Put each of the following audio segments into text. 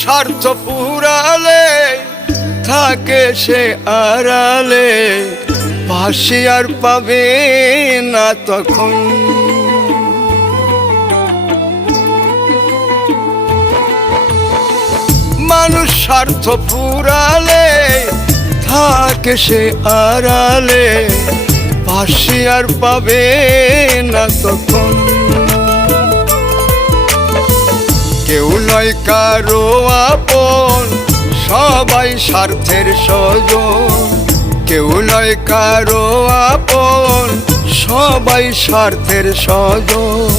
স্বার্থ পুরালে থাকে সে আড়ালে, পাশে আর পাবে না তখন। মানুষ স্বার্থ পুরালে থাকে সে আড়ালে, পাশে আর পাবে না তখন। কেউ নয় কারো আপন, সবাই স্বার্থের স্বজন। কেউ নয় কারো আপন, সবাই স্বার্থের স্বজন।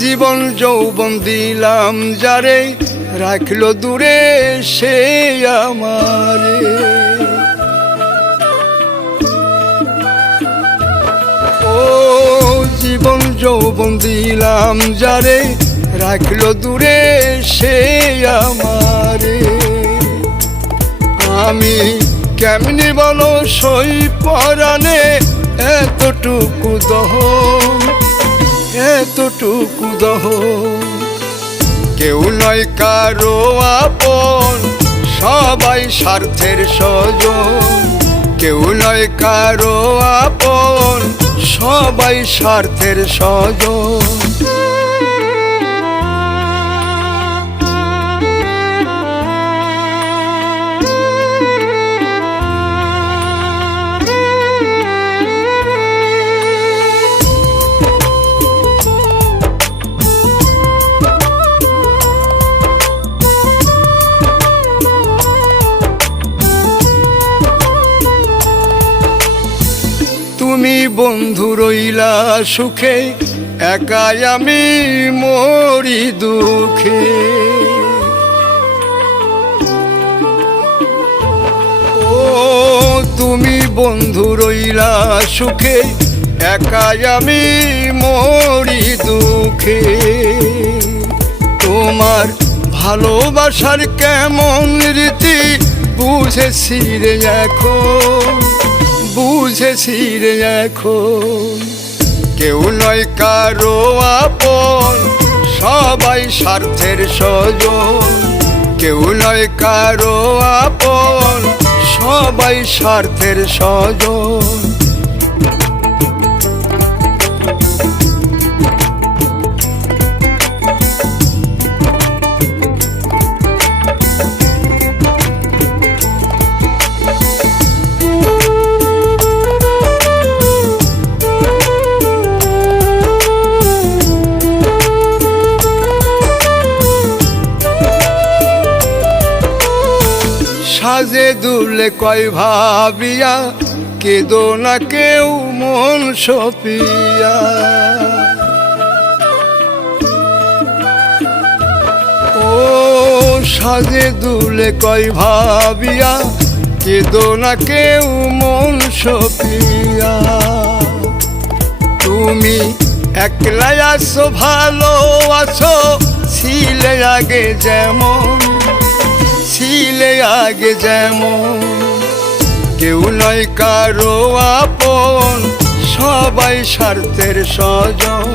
জীবন যৌবন দিলাম যারে, রাখলো দূরে সে আমারে। ও জীবন যৌবন দিলাম যারে, রাখলো দূরে সে আমারে। আমি কেমনি বলো সই পরাণে এতটুকু দহন, এতটুকু দহন। কেউ নয় কারো আপন, সবাই স্বার্থের স্বজন। কেউ নয় কারো আপন, সবাই স্বার্থের স্বজন। তুমি বন্ধু রইলা সুখে, একাই আমি মরি দুঃখে। ও তুমি বন্ধু রইলা সুখে, একাই আমি মরি দুঃখে। তোমার ভালোবাসার কেমন রীতি বুঝেছি রে এখন, বুঝেছি রে এখন। কেউ নয় কারো আপন, সবাই স্বার্থের স্বজন। কেউ নয় কারো আপন, সবাই স্বার্থের স্বজন। সাজে দুলে কয় ভাবিয়া, কেদো না কেউ মন সপিয়া। ও সাজে দুলে কয় ভাবিয়া, কেদো না কেউ মন সপিয়া। তুমি একলাই আছো ভালো আছো, ছিলে আগে যেমন, ছিলে আগে যেমন। কেউ নয় কারো আপন, সবাই স্বার্থের স্বজন।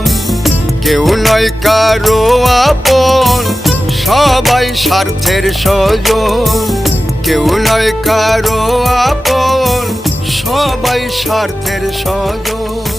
কেউ নয় কারো আপন, সবাই স্বার্থের স্বজন। কেউ নয় কারো আপন, সবাই স্বার্থের স্বজন।